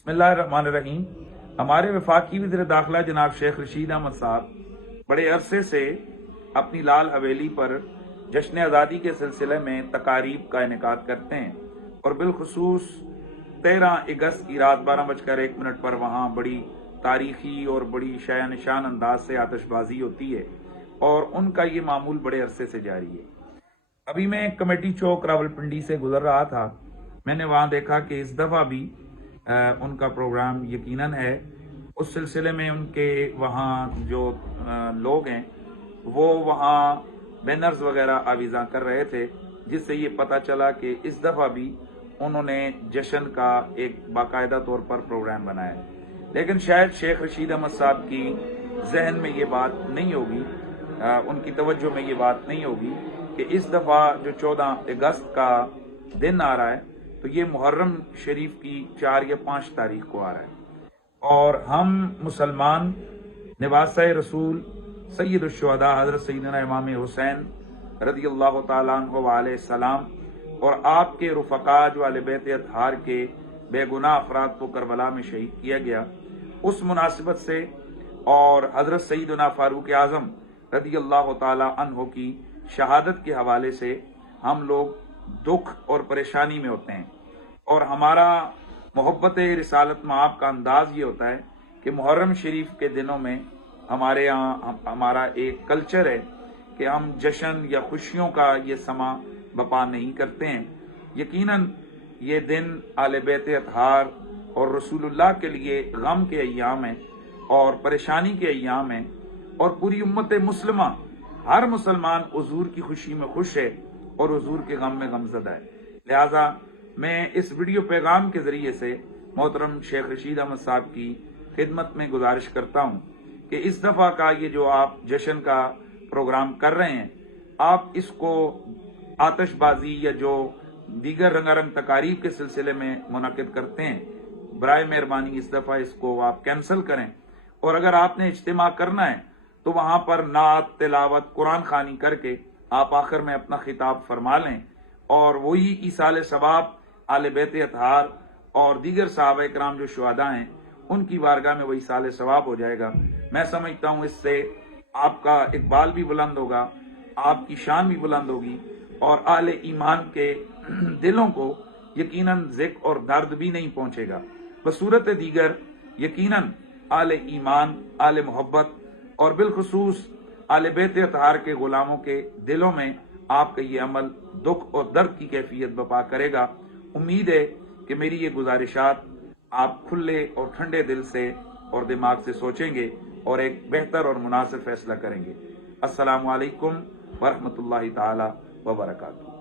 बिस्मिल्लाहिर्रहमानिर्रहीम। हमारे वफाकी वज़ीर दाखिला जनाब शेख रशीद अहमद साहब बड़े अरसे से अपनी लाल हवेली पर जश्न आज़ादी के सिलसिले में तकारीब का इनेकाद करते हैं और बिलखुसूस 13 अगस्त की रात 12:01 पर वहाँ बड़ी तारीखी और बड़ी शाया निशान अंदाज से आतिशबाजी होती है और उनका ये मामूल बड़े अरसे से जारी है। अभी मैं कमेटी चौक रावलपिंडी से गुजर रहा था, मैंने वहाँ देखा कि इस दफ़ा भी उनका प्रोग्राम यकीनन है। उस सिलसिले में उनके वहाँ जो लोग हैं वो वहाँ बैनर्स वगैरह आविज़ा कर रहे थे, जिससे ये पता चला कि इस दफ़ा भी उन्होंने जश्न का एक बाकायदा तौर पर प्रोग्राम बनाया है। लेकिन शायद शेख रशीद अहमद साहब की जहन में ये बात नहीं होगी, उनकी तवज्जो में ये बात नहीं होगी कि इस दफ़ा जो 14 अगस्त का दिन आ रहा है तो ये मुहर्रम शरीफ की 4 या 5 तारीख को आ रहा है और हम मुसलमान निवासा रसूल सैयदुश्शुहदा हज़रत सैयदना इमाम हुसैन रज़ियल्लाहु ताला अन्हु अलैहि सलाम और आपके रुफ़क़ा जो अहले बैत अतहार के बेगुनाह अफराद को करबला में शहीद किया गया, उस मुनासिबत से और हज़रत सैयदना फारूक आज़म रज़ियल्लाहु ताला अन्हु की शहादत के हवाले से हम लोग दुख और परेशानी में होते हैं और हमारा मोहब्बत रिसालत माब का अंदाज ये होता है कि मुहर्रम शरीफ के दिनों में हमारे यहाँ हमारा एक कल्चर है कि हम जश्न या खुशियों का ये समा बपा नहीं करते हैं। यकीनन ये दिन आले बैत अतहार और रसूलुल्लाह के लिए गम के अय्याम हैं और परेशानी के अय्याम हैं और पूरी उम्मत मुस्लिमा हर मुसलमान हुजूर की खुशी में खुश है और हुजूर के गम में गमज़दा है। लिहाजा मैं इस वीडियो पैगाम के जरिए से मोहतरम शेख रशीद अहमद साहब की खिदमत में गुजारिश करता हूँ कि इस दफ़ा का ये जो आप जश्न का प्रोग्राम कर रहे हैं, आप इसको आतिशबाजी या जो दीगर रंगारंग तकारीब के सिलसिले में मुनक़िद करते हैं, बराए मेहरबानी इस दफ़ा इसको आप कैंसिल करें और अगर आपने इज्तिमा करना है तो वहाँ पर नात, तिलावत, कुरान खानी करके आप आखिर में अपना खिताब फरमा लें और वही ईसाल सवाब आले बैत अतहार और दीगर सहाबा इकराम जो शुहदा हैं उनकी बारगाह में वही साल सवाब हो जाएगा। मैं समझता हूँ इससे आपका इकबाल भी बुलंद होगा, आपकी शान भी बुलंद होगी और आले ईमान के दिलों को यकीनन ज़िक्र और दर्द भी नहीं पहुंचेगा। बसूरत दीगर यकीनन आले ईमान, आले मोहब्बत और बिलखुसूस आले बैत अतहार के गुलामों के दिलों में आपका ये अमल दुख और दर्द की कैफियत बपा करेगा। उम्मीद है कि मेरी ये गुजारिशात आप खुले और ठंडे दिल से और दिमाग से सोचेंगे और एक बेहतर और मुनासिब फैसला करेंगे। अस्सलामु अलैकुम वरहमतुल्लाहि ताला व बरकातुहू।